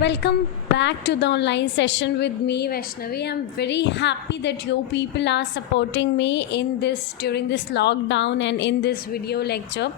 Welcome back to the online session with me, Vaishnavi. I'm very happy that you people are supporting me in this during this lockdown and in this video lecture.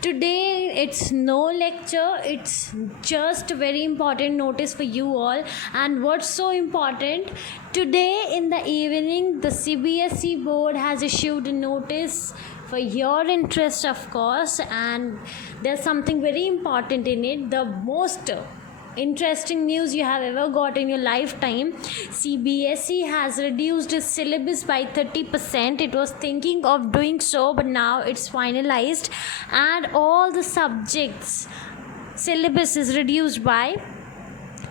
Today it's no lecture, it's just a very important notice for you all. And what's so important, today in the evening the CBSE board has issued a notice for your interest, of course, and there's something very important in it. The most interesting news you have ever got in your lifetime. CBSE has reduced its syllabus by 30%. It was thinking of doing so, but now it's finalized, and all the subjects syllabus is reduced by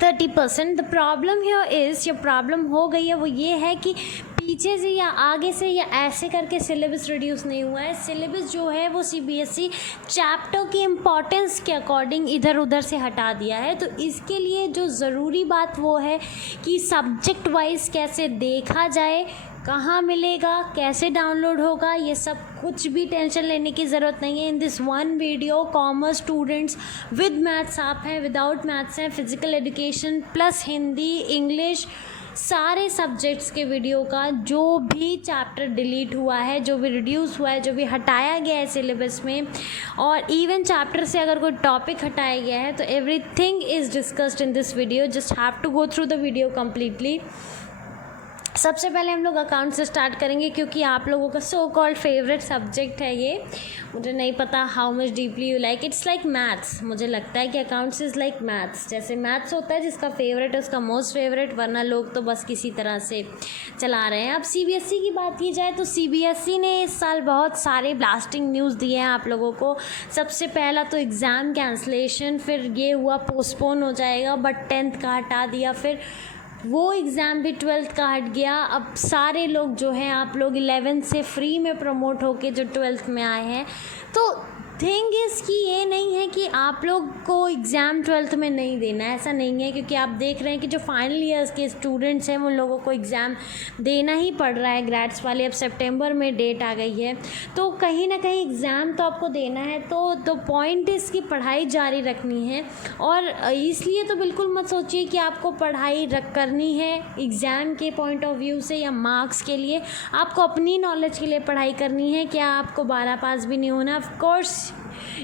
30%. The problem here is, ये problem हो गई है वो ये है कि पीछे से या आगे से या ऐसे करके सिलेबस रिड्यूस नहीं हुआ है. सिलेबस जो है वो CBSE चैप्टर की इम्पॉर्टेंस के अकॉर्डिंग इधर उधर से हटा दिया है. तो इसके लिए जो ज़रूरी बात वो है कि सब्जेक्ट वाइज कैसे देखा जाए, कहाँ मिलेगा, कैसे डाउनलोड होगा, ये सब कुछ भी टेंशन लेने की ज़रूरत नहीं है. In this one video commerce students with maths आप हैं, विदाउट मैथ्स हैं, physical education plus Hindi, English, सारे सब्जेक्ट्स के वीडियो का जो भी चैप्टर डिलीट हुआ है, जो भी रिड्यूस हुआ है, जो भी हटाया गया है सिलेबस में, और इवन चैप्टर से अगर कोई टॉपिक हटाया गया है, तो everything is discussed in this video. Just have to go through the video completely. सबसे पहले हम लोग अकाउंट से स्टार्ट करेंगे क्योंकि आप लोगों का सो कॉल्ड फेवरेट सब्जेक्ट है ये. मुझे नहीं पता how much deeply you like, it's like maths. मुझे लगता है कि अकाउंट्स इज़ लाइक मैथ्स. जैसे मैथ्स होता है जिसका फेवरेट है उसका मोस्ट फेवरेट, वरना लोग तो बस किसी तरह से चला रहे हैं. अब CBSE की बात की जाए तो CBSE ने इस साल बहुत सारे ब्लास्टिंग न्यूज़ दिए हैं आप लोगों को. सबसे पहला तो एग्ज़ाम कैंसलेशन, फिर ये हुआ पोस्टपोन हो जाएगा बट 10th का हटा दिया, फिर वो एग्ज़ाम भी 12th का हट गया. अब सारे लोग जो हैं, आप लोग 11th से फ्री में प्रमोट होके जो 12th में आए हैं, तो थिंग इज़ कि ये नहीं है कि आप लोग को एग्ज़ाम 12th में नहीं देना है, ऐसा नहीं है. क्योंकि आप देख रहे हैं कि जो फाइनल ईयर्स के स्टूडेंट्स हैं उन लोगों को एग्ज़ाम देना ही पड़ रहा है. ग्रेड्स वाले अब सितंबर में डेट आ गई है, तो कहीं ना कहीं एग्ज़ाम तो आपको देना है. तो पॉइंट इसकी पढ़ाई जारी रखनी है, और इसलिए तो बिल्कुल मत सोचिए कि आपको पढ़ाई करनी है एग्ज़ाम के पॉइंट ऑफ व्यू से या मार्क्स के लिए. आपको अपनी नॉलेज के लिए पढ़ाई करनी है. क्या आपको 12 पास भी नहीं होना, of course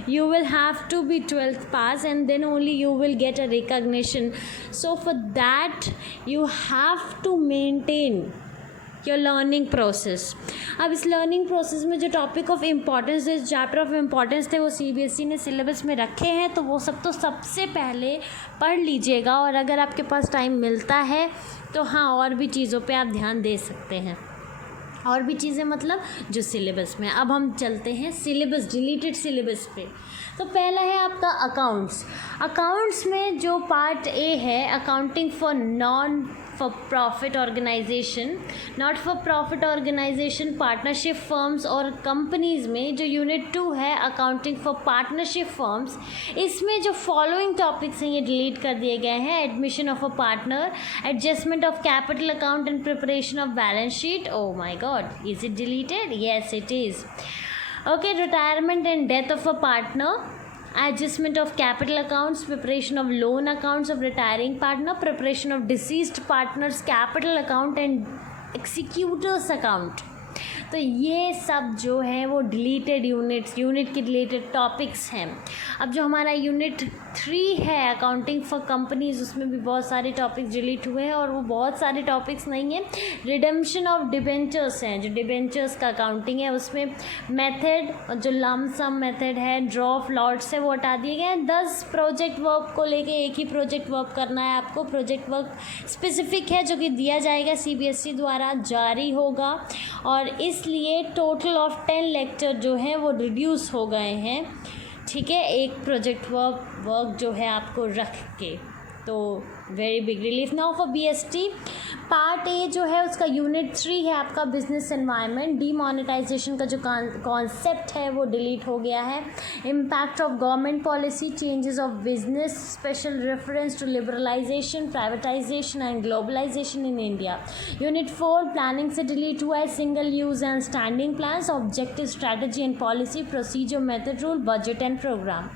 you will have to be 12th pass and then only you will get a recognition. So for that you have to maintain your learning process. अब इस लर्निंग प्रोसेस में जो टॉपिक ऑफ इम्पॉर्टेंस, जो chapter of importance थे वो CBSE ने syllabus में रखे हैं, तो वो सब तो सबसे पहले पढ़ लीजिएगा. और अगर आपके पास टाइम मिलता है तो हाँ, और भी चीज़ों पे आप ध्यान दे सकते हैं. और भी चीज़ें मतलब जो सिलेबस में. अब हम चलते हैं सिलेबस, डिलीटेड सिलेबस पे. तो पहला है आपका अकाउंट्स. अकाउंट्स में जो पार्ट ए है, accounting for not for profit organisation, partnership firms और कंपनीज़ में जो यूनिट 2 है, अकाउंटिंग फॉर पार्टनरशिप फर्म्स, इसमें जो फॉलोइंग टॉपिक्स हैं ये डिलीट कर दिए गए हैं. Admission of a partner, adjustment of capital account and preparation of balance sheet. Oh my God, is it deleted? Yes it is. Okay, retirement and death of a partner, adjustment of capital accounts, preparation of loan accounts of retiring partner, preparation of deceased partner's capital account and executor's account. तो ये सब जो है वो deleted unit के deleted topics हैं. अब जो हमारा यूनिट 3 है, अकाउंटिंग फॉर कंपनीज, उसमें भी बहुत सारे टॉपिक्स डिलीट हुए हैं, और वो बहुत सारे टॉपिक्स नहीं हैं. रिडेम्पशन ऑफ डिबेंचर्स हैं, जो डिबेंचर्स का अकाउंटिंग है उसमें मेथड, जो लम सम मेथड है, ड्रॉ ऑफ लॉट्स है, वो हटा दिए गए हैं. 10 प्रोजेक्ट वर्क को लेके एक ही प्रोजेक्ट वर्क करना है आपको. प्रोजेक्ट वर्क स्पेसिफिक है जो कि दिया जाएगा, CBSE द्वारा जारी होगा, और इसलिए टोटल ऑफ 10 लेक्चर जो हैं वो रिड्यूस हो गए हैं. ठीक है, एक प्रोजेक्ट वर्क जो है आपको रख के. तो very big relief. Now for BST part A जो है उसका यूनिट 3 है आपका बिजनेस एनवायरनमेंट. डीमोनेटाइजेशन का जो कॉन्सेप्ट है वो डिलीट हो गया है. Impact of government policy, changes of business, special reference to liberalisation, privatisation and globalisation in India. Unit 4 planning से डिलीट हुआ है. Single use and standing plans, objective, strategy and policy, procedure, method, rule, budget and programme.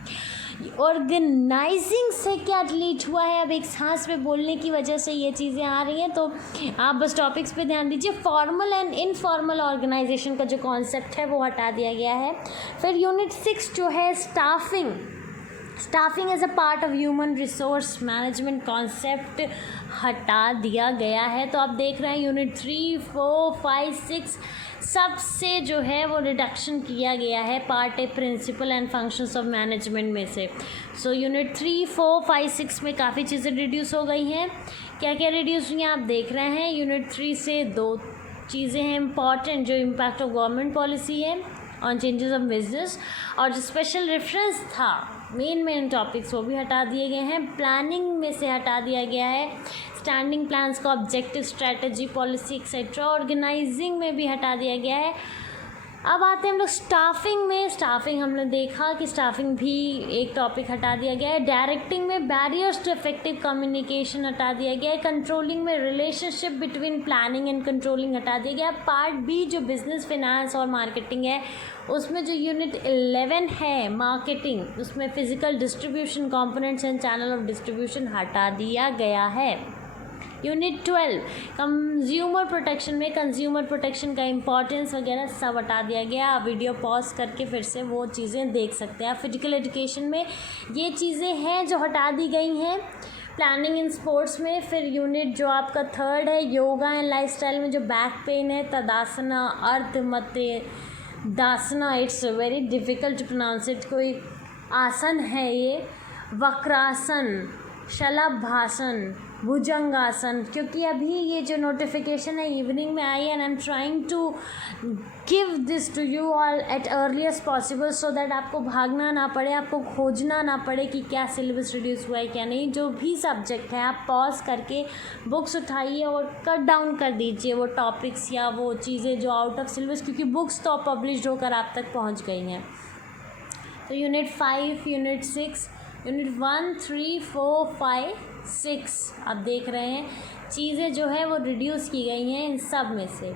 Organising से क्या delete हुआ है, अब एक सांस पे बोलने की वजह से ये चीज़ें आ रही हैं, तो आप बस टॉपिक्स पे ध्यान दीजिए। फॉर्मल एंड इनफॉर्मल ऑर्गेनाइजेशन का जो कॉन्सेप्ट है वो हटा दिया गया है। फिर यूनिट 6 जो है staffing as a part of human resource management concept हटा दिया गया है। तो आप देख रहे हैं यूनिट 3, 4, 5, 6 सबसे जो है वो रिडक्शन किया गया है part A principle and functions of management में से। सो यूनिट 3, 4, 5, 6 में काफ़ी चीज़ें रिड्यूस हो गई हैं। क्या क्या रिड्यूस हुई हैं आप देख रहे हैं। यूनिट 3 से 2 चीज़ें हैं इंपॉर्टेंट, जो इम्पैक्ट ऑफ गवर्नमेंट पॉलिसी है ऑन चेंजेस ऑफ बिजनेस, और जो स्पेशल रेफरेंस था मेन टॉपिक्स वो भी हटा दिए गए हैं। प्लानिंग में से हटा दिया गया है स्टैंडिंग प्लान्स का objective, strategy, policy etcetera. Organising में भी हटा दिया गया है। अब आते हैं हम लोग स्टाफिंग में। स्टाफिंग हमने देखा कि स्टाफिंग भी एक टॉपिक हटा दिया गया है। डायरेक्टिंग में बैरियर्स टू इफेक्टिव कम्युनिकेशन हटा दिया गया है। कंट्रोलिंग में relationship between planning and controlling हटा दिया गया। पार्ट बी जो बिजनेस, फिनांस और मार्केटिंग है, उसमें जो यूनिट 11 है मार्केटिंग, उसमें physical distribution, components and channel of distribution हटा दिया गया है। यूनिट 12 कंज्यूमर प्रोटेक्शन में कंज्यूमर प्रोटेक्शन का इंपॉर्टेंस वगैरह सब हटा दिया गया। आप वीडियो पॉज करके फिर से वो चीज़ें देख सकते हैं। फिजिकल एजुकेशन में ये चीज़ें हैं जो हटा दी गई हैं। प्लानिंग इन स्पोर्ट्स में फिर यूनिट जो आपका 3 है योगा एंड लाइफस्टाइल में जो बैक पेन है, तदासना, दासना, it's very difficult to pronounce it, कोई आसन है ये, वक्रासन, शलभासन, भुजंगासन। क्योंकि अभी ये जो नोटिफिकेशन है इवनिंग में आई है and I am trying to give this to you all at earliest possible, so that आपको भागना ना पड़े, आपको खोजना ना पड़े कि क्या सिलेबस रिड्यूस हुआ है क्या नहीं। जो भी सब्जेक्ट है आप पॉज करके बुक्स उठाइए और कट डाउन कर दीजिए वो टॉपिक्स या वो चीज़ें जो आउट ऑफ सिलेबस, क्योंकि बुक्स तो पब्लिश होकर आप तक पहुँच गई हैं। तो यूनिट 5, यूनिट 6, यूनिट 1, 3, 4, 5, 6 आप देख रहे हैं चीज़ें जो है वो रिड्यूस की गई हैं इन सब में से।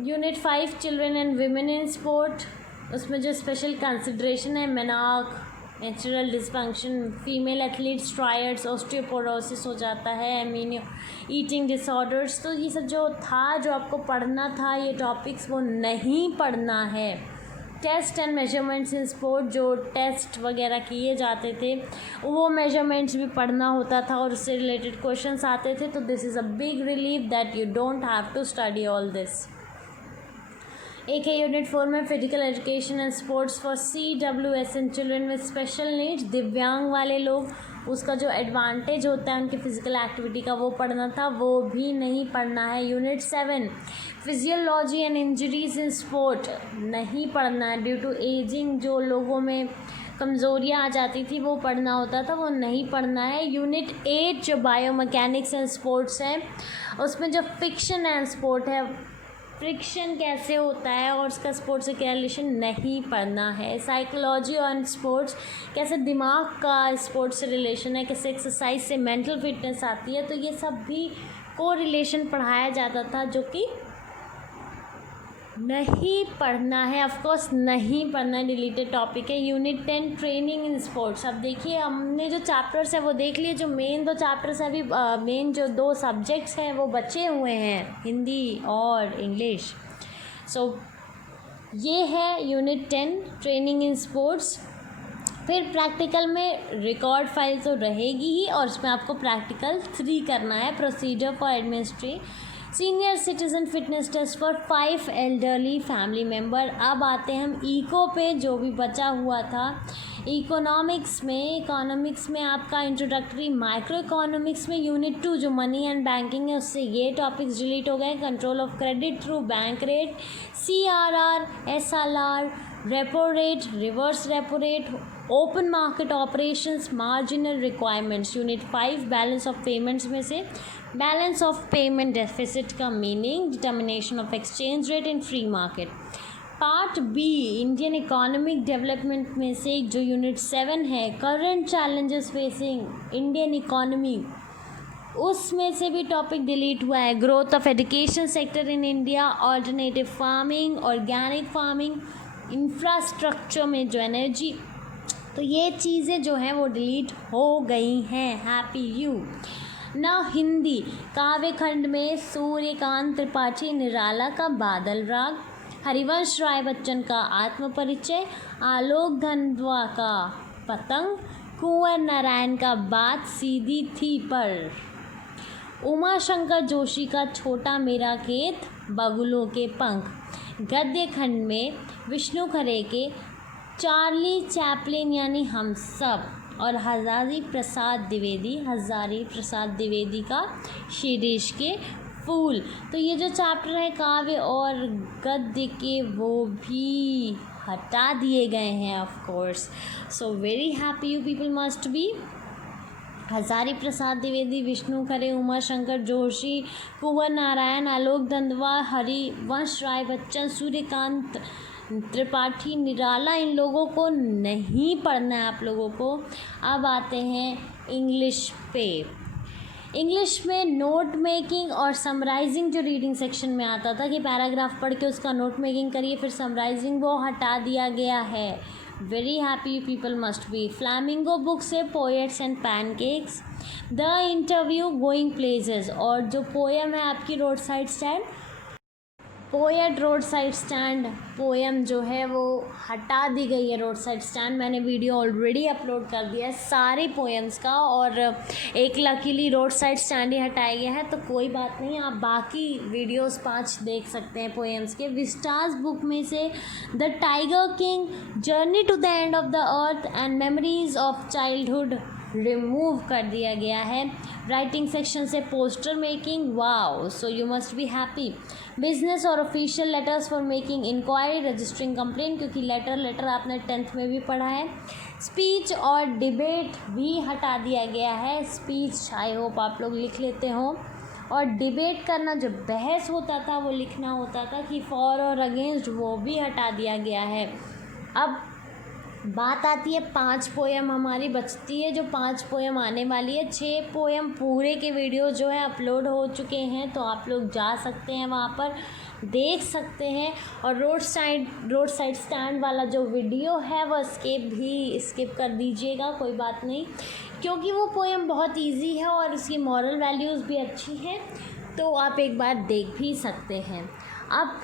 Unit 5 children and women in sport, उसमें जो स्पेशल कंसिड्रेशन है menarche, natural dysfunction, female athletes, triads, osteoporosis हो जाता है, एमीनियो, ईटिंग डिसऑर्डर्स। तो ये सब जो था, जो आपको पढ़ना था ये टॉपिक्स, वो नहीं पढ़ना है। Test and measurements in sport, जो टेस्ट वगैरह किए जाते थे वो मेजरमेंट्स भी पढ़ना होता था और उससे रिलेटेड क्वेश्चंस आते थे। तो this is a big relief that you don't have to study all this. एक है यूनिट 4 में physical education and sports for CWS and children with special needs, दिव्यांग वाले लोग, उसका जो एडवांटेज होता है उनकी फ़िज़िकल एक्टिविटी का वो पढ़ना था, वो भी नहीं पढ़ना है। Unit 7 physiology and injuries in sport नहीं पढ़ना है। ड्यू टू एजिंग जो लोगों में कमज़ोरियाँ आ जाती थी वो पढ़ना होता था, वो नहीं पढ़ना है। यूनिट 8 जो बायोमैकेनिक्स एंड स्पोर्ट्स है, उसमें जो फिक्शन एंड स्पोर्ट है, फ्रिक्शन कैसे होता है और उसका स्पोर्ट्स से क्या रिलेशन, नहीं पढ़ना है। साइकोलॉजी और स्पोर्ट्स, कैसे दिमाग का स्पोर्ट्स से रिलेशन है, कैसे एक्सरसाइज से मेंटल फिटनेस आती है, तो ये सब भी को रिलेशन पढ़ाया जाता था, जो कि नहीं पढ़ना है। ऑफकोर्स नहीं पढ़ना है, डिलीटेड टॉपिक है। Unit 10 training in sports. अब देखिए हमने जो चैप्टर्स है वो देख लिए, जो मेन 2 चैप्टर्स हैं, अभी मेन जो 2 सब्जेक्ट्स हैं वो बचे हुए हैं, हिंदी और इंग्लिश। सो ये है यूनिट 10 ट्रेनिंग इन स्पोर्ट्स। फिर प्रैक्टिकल में रिकॉर्ड फाइल तो रहेगी ही, और उसमें आपको प्रैक्टिकल 3 करना है, procedure for administering senior citizen fitness test for 5 elderly family member. अब आते हैं हम इको पे, जो भी बचा हुआ था। इकोनॉमिक्स में आपका इंट्रोडक्टरी माइक्रो इकोनॉमिक्स में यूनिट 2 जो मनी एंड बैंकिंग है, उससे ये टॉपिक्स डिलीट हो गए। Control of credit through bank rate, CRR, SLR, repo rate, reverse repo rate, open market operations, marginal requirements. Unit 5 balance of payments में से balance of payment deficit का meaning, determination of exchange rate in free market. Part B Indian economic development में से जो unit 7 है, current challenges facing Indian economy, उसमें से भी टॉपिक डिलीट हुआ है। Growth of education sector in India, alternative farming, organic farming, infrastructure में जो एनर्जी तो ये चीज़ें जो हैं वो डिलीट हो गई हैं। Happy you. ना हिंदी काव्य खंड में सूर्यकांत त्रिपाठी निराला का बादल राग, हरिवंश राय बच्चन का आत्मपरिचय, आलोक धनवा का पतंग, कुंवर नारायण का बात सीधी थी पर, उमाशंकर जोशी का छोटा मेरा खेत, बगुलों के पंख। गद्य खंड में विष्णु खरे के चार्ली चैपलिन यानी हम सब और हजारी प्रसाद द्विवेदी का शीरीष के फूल। तो ये जो चैप्टर है काव्य और गद्य के वो भी हटा दिए गए हैं of course. So very happy you people must be. Hazari Prasad Dwivedi, Vishnu Khare, Umashankar Joshi, Kunwar Narayan, Alok Dhanwa, Harivansh Rai Bachchan, Suryakant Tripathi Nirala, इन लोगों को नहीं पढ़ना है आप लोगों को। अब आते हैं इंग्लिश पे। इंग्लिश में नोट मेकिंग और समराइजिंग जो रीडिंग सेक्शन में आता था कि पैराग्राफ पढ़ के उसका नोट मेकिंग करिए फिर समराइजिंग, वो हटा दिया गया है। Very happy people must be. Flamingo book से poets and pancakes, the interview, going places, और जो पोएम है आपकी roadside stand, poet roadside stand poem जो है वो हटा दी गई है। रोड साइड स्टैंड मैंने वीडियो ऑलरेडी अपलोड कर दिया है सारे पोएम्स का, और एक लकीली रोड साइड स्टैंड ही हटाया गया है, तो कोई बात नहीं, आप बाकी वीडियोस 5 देख सकते हैं पोएम्स के। विस्टास बुक में से the tiger king, journey to the end of the earth and memories of childhood remove कर दिया गया है। राइटिंग सेक्शन से poster making, wow, so you must be happy. Business और official letters for making inquiry, registering complaint, क्योंकि letter आपने 10th में भी पढ़ा है। स्पीच और डिबेट भी हटा दिया गया है। स्पीच आई होप आप लोग लिख लेते हो, और डिबेट करना जो बहस होता था वो लिखना होता था कि फॉर और अगेंस्ट, वो भी हटा दिया गया है। अब बात आती है 5 पोएम हमारी बचती है, जो 5 पोएम आने वाली है। 6 पोएम पूरे के वीडियो जो है अपलोड हो चुके हैं, तो आप लोग जा सकते हैं वहाँ पर देख सकते हैं। और रोड साइड स्टैंड वाला जो वीडियो है वो स्किप कर दीजिएगा, कोई बात नहीं, क्योंकि वो पोएम बहुत इजी है और उसकी मॉरल वैल्यूज़ भी अच्छी हैं, तो आप एक बार देख भी सकते हैं। अब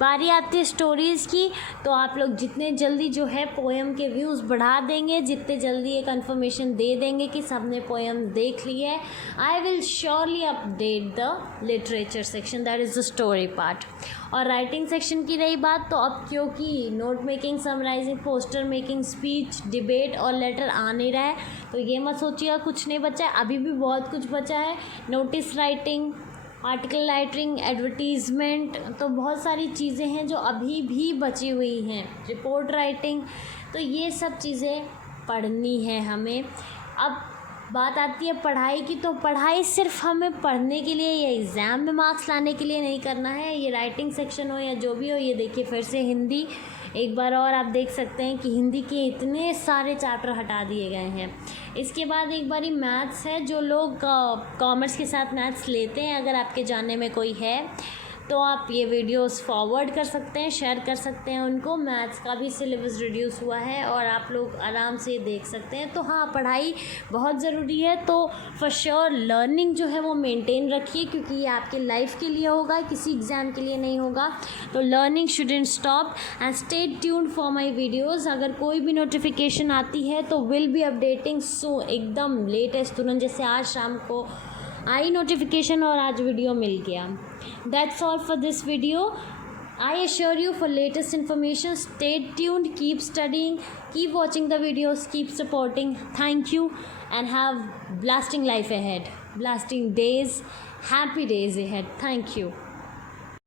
बारी आती है स्टोरीज़ की, तो आप लोग जितने जल्दी जो है पोएम के व्यूज़ बढ़ा देंगे, जितने जल्दी ये कंफर्मेशन दे देंगे कि सबने पोएम देख ली है, I will surely update the literature section, that is the story part. और राइटिंग सेक्शन की रही बात, तो अब क्योंकि note making, summarising, poster making, speech, debate और लेटर आ नहीं रहा है, तो ये मत सोचिएगा कुछ नहीं बचा है, अभी भी बहुत कुछ बचा है। Notice writing, article writing, advertisement, तो बहुत सारी चीज़ें हैं जो अभी भी बची हुई हैं। रिपोर्ट राइटिंग, तो ये सब चीज़ें पढ़नी है हमें। अब बात आती है पढ़ाई की, तो पढ़ाई सिर्फ हमें पढ़ने के लिए या एग्ज़ाम में मार्क्स लाने के लिए नहीं करना है। ये राइटिंग सेक्शन हो या जो भी हो, ये देखिए फिर से हिंदी एक बार और आप देख सकते हैं कि हिंदी के इतने सारे चैप्टर हटा दिए गए हैं। इसके बाद एक बारी मैथ्स है, जो लोग कॉमर्स के साथ मैथ्स लेते हैं, अगर आपके जानने में कोई है तो आप ये वीडियोस फॉरवर्ड कर सकते हैं, शेयर कर सकते हैं उनको। मैथ्स का भी सिलेबस रिड्यूस हुआ है और आप लोग आराम से देख सकते हैं। तो हाँ, पढ़ाई बहुत ज़रूरी है, तो फॉर श्योर लर्निंग जो है वो मेंटेन रखिए, क्योंकि ये आपकी लाइफ के लिए होगा, किसी एग्ज़ाम के लिए नहीं होगा। तो learning shouldn't stop and stay tuned for my videos. अगर कोई भी नोटिफिकेशन आती है तो विल बी अपडेटिंग सो, एकदम लेटेस्ट तुरंत, जैसे आज शाम को आई नोटिफिकेशन और आज वीडियो मिल गया। That's all for this video. I assure you, for latest information, stay tuned, keep studying, keep watching the videos, keep supporting. Thank you and have blasting life ahead, blasting days, happy days ahead. Thank you.